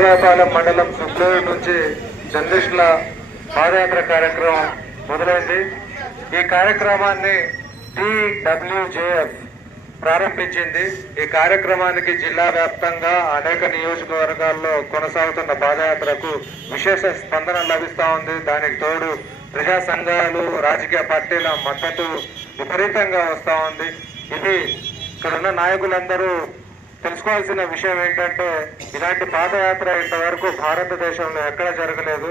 బుర్రపాలెం మండలం సుబ్లూరు నుంచి జర్నలిస్టుల పాదయాత్ర కార్యక్రమం మొదలైంది. ఈ కార్యక్రమాన్ని TWJF ప్రారంభించింది. ఈ కార్యక్రమానికి జిల్లా వ్యాప్తంగా అనేక నియోజకవర్గాల్లో కొనసాగుతున్న పాదయాత్రకు విశేష స్పందన లభిస్తూ ఉంది. దానికి తోడు ప్రజా సంఘాలు, రాజకీయ పార్టీల మద్దతు విపరీతంగా వస్తూ ఉంది. ఇది ఇక్కడున్న నాయకులందరూ తెలుసుకోవాల్సిన విషయం ఏంటంటే, ఇలాంటి పాదయాత్ర ఇంతవరకు భారతదేశంలో ఎక్కడ జరగలేదు.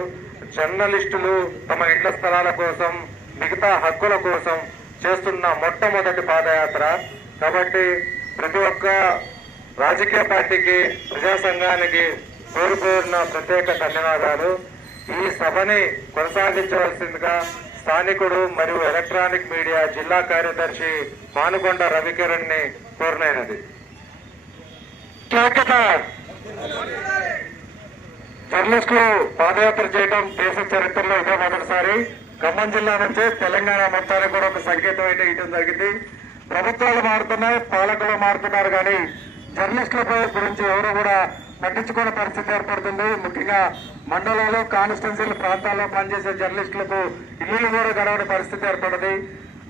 జర్నలిస్టులు తమ ఇళ్ల స్థలాల కోసం, మిగతా హక్కుల కోసం చేస్తున్న మొట్టమొదటి పాదయాత్ర. కాబట్టి ప్రతి ఒక్క రాజకీయ పార్టీకి, ప్రజా సంఘానికి పేరున ప్రత్యేక ధన్యవాదాలు. ఈ సభని కొనసాగించవలసిందిగా స్థానికుడు మరియు ఎలక్ట్రానిక్ మీడియా జిల్లా కార్యదర్శి మానుకొండ రవికిరణ్ ని కోరినది. జర్నలిస్టులు పాదయాత్ర చేయడం దేశ చరిత్రలో ఇదే మొదటిసారి. ఖమ్మం జిల్లా నుంచి తెలంగాణ మొత్తానికి కూడా ఒక సంకేతం అయితే ఇవ్వడం జరిగింది. ప్రభుత్వాలు మారుతున్నాయి, పాలకులు మారుతున్నారు, కానీ జర్నలిస్టులపై గురించి ఎవరు కూడా పట్టించుకునే పరిస్థితి ఏర్పడుతుంది. ముఖ్యంగా మండలాలు, కాన్స్టిట్యున్సీల ప్రాంతాల్లో పనిచేసే జర్నలిస్టులకు ఇల్లు కూడా గడవని పరిస్థితి ఏర్పడింది.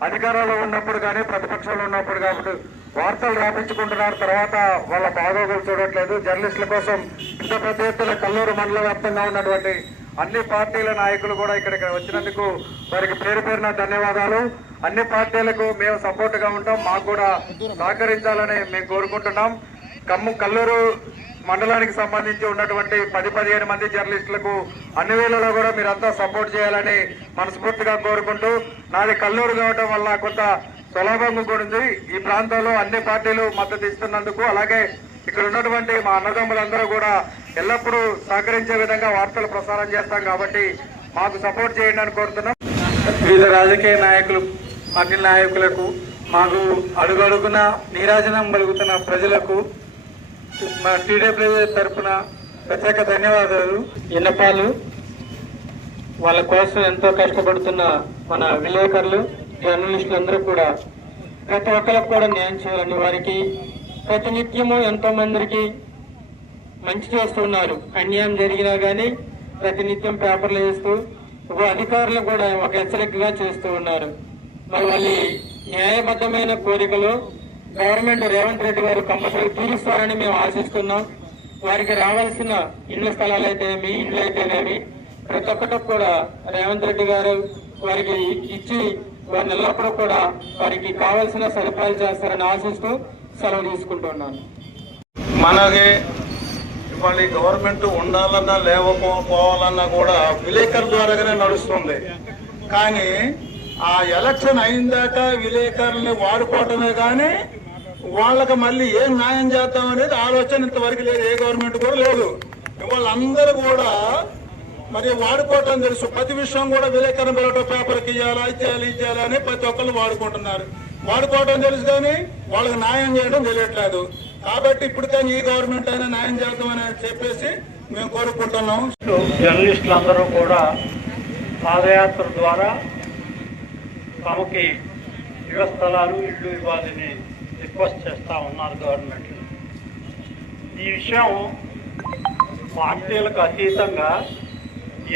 అధికారంలో ఉన్నప్పుడు కానీ, ప్రతిపక్షంలో ఉన్నప్పుడు కాబట్టి వార్తలు రాపించుకుంటున్నారు, తర్వాత వాళ్ళ బాగోగులు చూడట్లేదు. జర్నలిస్టుల కోసం ఇంత పెద్ద ఎత్తున కల్లూరు మండల వ్యాప్తంగా ఉన్నటువంటి అన్ని పార్టీల నాయకులు కూడా ఇక్కడికి వచ్చినందుకు వారికి పేరు పేరున ధన్యవాదాలు. అన్ని పార్టీలకు మేము సపోర్ట్ గా ఉంటాం, మాకు కూడా సహకరించాలని మేము కోరుకుంటున్నాం. కల్లూరు మండలానికి సంబంధించి ఉన్నటువంటి 10-15 మంది జర్నలిస్టులకు అన్ని వేళలో కూడా మీరంతా సపోర్ట్ చేయాలని మనస్ఫూర్తిగా కోరుకుంటూ, నాది కల్లూరు కావడం వల్ల కొంత సులభంగా కూడా ఉంది. ఈ ప్రాంతంలో అన్ని పార్టీలు మద్దతు ఇస్తున్నందుకు, అలాగే ఇక్కడ ఉన్నటువంటి మా అన్నదమ్ములందరూ కూడా ఎల్లప్పుడూ సహకరించే విధంగా వార్తలు ప్రసారం చేస్తాం కాబట్టి మాకు సపోర్ట్ చేయండి అని కోరుతున్నాం. వివిధ రాజకీయ నాయకులు, పార్టీ నాయకులకు, మాకు అడుగడుగున నీరాజనం పలుకుతున్న ప్రజలకు మా TWJ తరఫున ప్రత్యేక ధన్యవాదాలు. విన్నపాలు వాళ్ళ కోసం ఎంతో కష్టపడుతున్న మన విలేకరులు, జర్నలిస్టులు అందరూ కూడా ప్రతి ఒక్కరికి కూడా న్యాయం చేయాలని, వారికి ప్రతినిత్యము ఎంతో మందికి మంచి చేస్తున్నారు. అన్యాయం జరిగినా కానీ ప్రతినిత్యం పేపర్లు వేస్తూ అధికారులు కూడా ఒక హెచ్చరికగా చేస్తూ ఉన్నారు. మరి వాళ్ళ న్యాయబద్ధమైన కోరికలు గవర్నమెంట్ రేవంత్ రెడ్డి గారు కంపల్సరీ తీరుస్తారని మేము ఆశిస్తున్నాం. వారికి రావాల్సిన ఇళ్ల స్థలాలు అయితే, మీ ఇళ్ళు అయితేనేమి, ప్రతి ఒక్కటి కూడా రేవంత్ రెడ్డి గారు వారికి ఇచ్చి వారిని ఎల్లప్పుడూ కూడా వారికి కావాల్సిన సదుపాయాలు చేస్తారని ఆశిస్తూ సెలవు తీసుకుంటున్నాను. మనకి ఇవాళ గవర్నమెంట్ ఉండాలన్నా లేకపోవాలన్నా కూడా విలేకరుల ద్వారానే నడుస్తుంది. కానీ ఆ ఎలక్షన్ అయిందాక విలేకరుల్ని వాడుకోవటమే కానీ వాళ్ళకి మళ్ళీ ఏం న్యాయం చేద్దాం అనేది ఆలోచన ఇంతవరకు లేదు, ఏ గవర్నమెంట్ కూడా లేదు. ఇవాళ అందరూ కూడా మరి వాడుకోవటం తెలుసు, ప్రతి విషయం కూడా విలేకరణ పిల్లట పేపర్కి ఇవ్వాలా, ఇచ్చేయాలి అని ప్రతి ఒక్కరు వాడుకుంటున్నారు. వాడుకోవటం తెలుసు కానీ వాళ్ళకి న్యాయం చేయడం తెలియట్లేదు. కాబట్టి ఇప్పటికైనా ఈ గవర్నమెంట్ అయినా న్యాయం చేద్దామని చెప్పేసి మేము కోరుకుంటున్నాం. జర్నలిస్టులు అందరూ కూడా పాదయాత్ర ద్వారా తమకి ఇళ్ల స్థలాలు, ఇళ్ళు ఇవ్వాలని రిక్వెస్ట్ చేస్తూ ఉన్నారు గవర్నమెంట్. ఈ విషయం పార్టీలకు అతీతంగా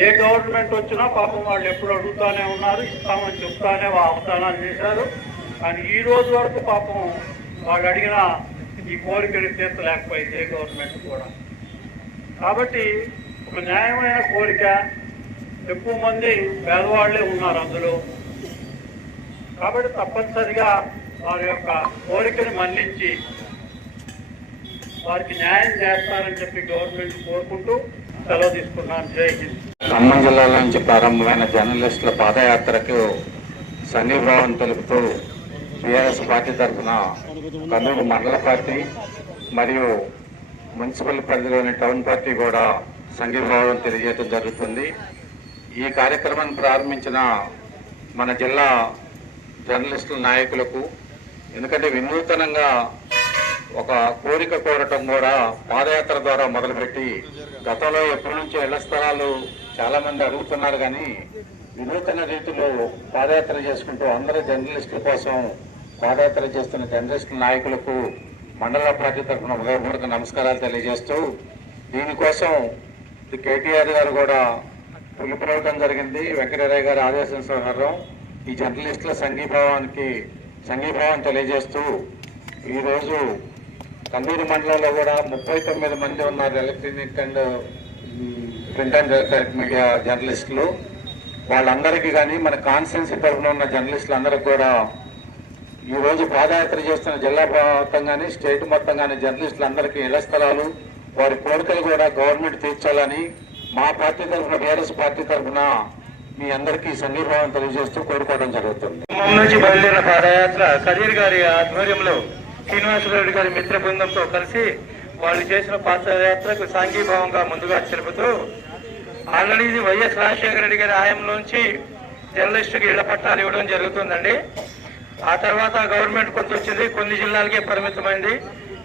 ఏ గవర్నమెంట్ వచ్చినా పాపం వాళ్ళు ఎప్పుడు అడుగుతానే ఉన్నారు, ఇస్తామని చెప్తానే వాగ్దానాలు చేశారు. కానీ ఈ రోజు వరకు పాపం వాళ్ళు అడిగిన ఈ కోరికలు తీర్చలేకపోయింది ఏ గవర్నమెంట్ కూడా. కాబట్టి ఒక న్యాయమైన కోరిక, ఎక్కువ మంది పేదవాళ్లే ఉన్నారు అందులో. కాబట్టి తప్పనిసరిగా వారి యొక్క కోరికను మన్నించి వారికి న్యాయం చేస్తారని చెప్పి గవర్నమెంట్ కోరుకుంటూ సెలవు తీసుకున్నాను. జై హింద్. ఖమ్మం జిల్లా నుంచి ప్రారంభమైన జర్నలిస్టుల పాదయాత్రకు సంఘీభావం తెలుపుతూ టీఆర్ఎస్ పార్టీ తరఫున కల్లూరు మండల పార్టీ మరియు మున్సిపల్ పరిధిలోని టౌన్ పార్టీ కూడా సంఘీభావం తెలియజేయడం జరుగుతుంది. ఈ కార్యక్రమాన్ని ప్రారంభించిన మన జిల్లా జర్నలిస్టుల నాయకులకు, ఎందుకంటే వినూతనంగా ఒక కోరిక కోరటం కూడా పాదయాత్ర ద్వారా మొదలుపెట్టి, గతంలో ఎప్పటి నుంచో ఇళ్ల స్థలాలు చాలా మంది అడుగుతున్నారు, కానీ వినూతన రీతిలో పాదయాత్ర చేసుకుంటూ అందరూ జర్నలిస్టుల కోసం పాదయాత్ర చేస్తున్న జర్నలిస్టుల నాయకులకు మండల పార్టీ తరఫున హృదయపూర్వక నమస్కారాలు తెలియజేస్తూ, దీనికోసం కేటీఆర్ గారు కూడా పిలుపునివ్వడం జరిగింది. వెంకటరాయ గారి ఆదేశానుసారం ఈ జర్నలిస్టుల సంఘీభావం తెలియజేస్తూ ఈరోజు కందూరు మండలంలో కూడా 39 మంది ఉన్నారు electronic and print and electronic media జర్నలిస్టులు. వాళ్ళందరికీ కానీ మన కాన్స్టిట్యున్సీ తరఫున ఉన్న జర్నలిస్టులందరికీ కూడా ఈరోజు పాదయాత్ర చేస్తున్న జిల్లా మొత్తం కానీ స్టేట్ మొత్తం కానీ జర్నలిస్టులందరికీ ఇళ్ల స్థలాలు వారి కోరికలు కూడా గవర్నమెంట్ తీర్చాలని మా పార్టీ తరఫున బీఆర్ఎస్ పార్టీ తరఫున మీ అందరికీ సంఘీభావం తెలియజేస్తూ కోరుకోవడం జరుగుతుంది. ఖమ్మం నుంచి బయలుదేరిన పాదయాత్ర కదీర్ గారి ఆధ్వర్యంలో శ్రీనివాసరెడ్డి గారి మిత్ర బృందంతో కలిసి వాళ్ళు చేసిన పాదయాత్రకు సంఘీభావంగా ముందుగా తెలుపుతూ ఆల్రెడీ ఇది వైఎస్ రాజశేఖర రెడ్డి గారి హయాంలోంచి జర్నలిస్టుకి ఇళ్ల పట్టాలు ఇవ్వడం జరుగుతుందండి. ఆ తర్వాత గవర్నమెంట్ కొంత వచ్చింది, కొన్ని జిల్లాలకే పరిమితమైంది.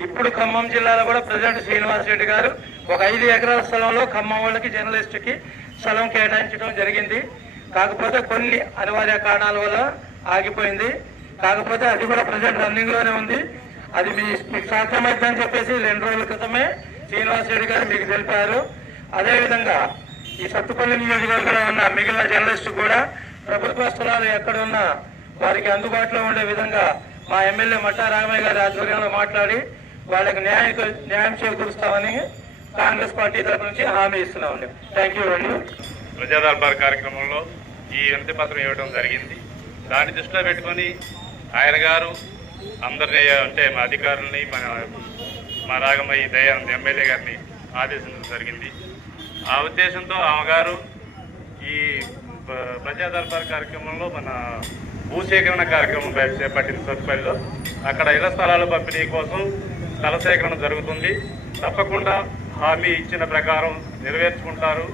ఇప్పుడు ఖమ్మం జిల్లాలో కూడా ప్రెసిడెంట్ శ్రీనివాసరెడ్డి గారు ఒక 5 ఎకరాల స్థలంలో ఖమ్మం వాళ్ళకి జర్నలిస్టుకి స్థలం కేటాయించడం జరిగింది. కాకపోతే కొన్ని అనివార్య కారణాల వల్ల ఆగిపోయింది. కాకపోతే అది కూడా ప్రజెంట్ రన్నింగ్ లోనే ఉంది. అది మీకు సాధ్యమైందని చెప్పేసి 2 రోజుల క్రితమే శ్రీనివాసరెడ్డి గారు మీకు తెలిపారు. అదేవిధంగా ఈ సత్తుపల్లి నియోజకవర్గంలో ఉన్న మిగిలిన జర్నలిస్టు కూడా ప్రభుత్వ స్థలాలు ఎక్కడున్నా వారికి అందుబాటులో ఉండే విధంగా మా ఎమ్మెల్యే మట్టా రామయ్య గారి ఆధ్వర్యంలో మాట్లాడి వాళ్ళకి న్యాయం చేకూరుస్తామని కాంగ్రెస్ పార్టీ తరఫు నుంచి హామీ ఇస్తున్నామండి. థ్యాంక్ యూ అండి. ప్రజా దర్బార్ కార్యక్రమంలో ఈ వినతి పత్రం ఇవ్వడం జరిగింది. దాన్ని దృష్టిలో పెట్టుకొని ఆయన గారు అందరినీ అంటే మా అధికారులని మా రాగమయ్య దయానంద్ ఎమ్మెల్యే గారిని ఆదేశించడం జరిగింది. ఆ ఉద్దేశంతో ఆమె గారు ఈ ప్రజా దర్బార్ కార్యక్రమంలో మన భూసేకరణ కార్యక్రమం చేపట్టిన సత్తుపల్లిలో అక్కడ ఇళ్ల స్థలాల పంపిణీ కోసం స్థల సేకరణ జరుగుతుంది. తప్పకుండా హామీ ఇచ్చిన ప్రకారం నెరవేర్చుకుంటారు.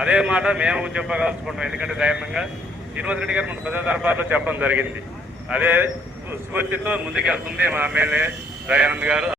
అదే మాట మేము చెప్పగలుచుకుంటాం. ఎందుకంటే ధైర్యంగా శ్రీనివాసరెడ్డి గారు మన ప్రజా దర్బార్లో చెప్పడం జరిగింది. అదే స్ఫూర్తితో ముందుకెళ్తుంది మా ఎమ్మెల్యే దయానంద్ గారు.